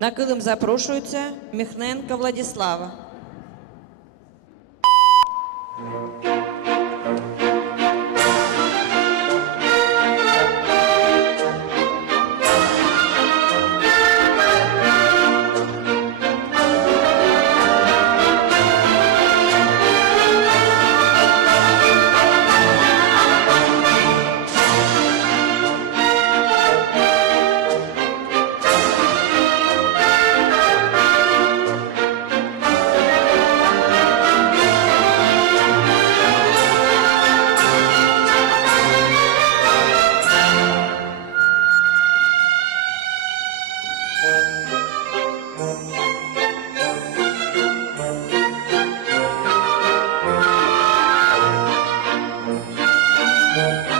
На килим запрошується Міхненка Владіслава. Música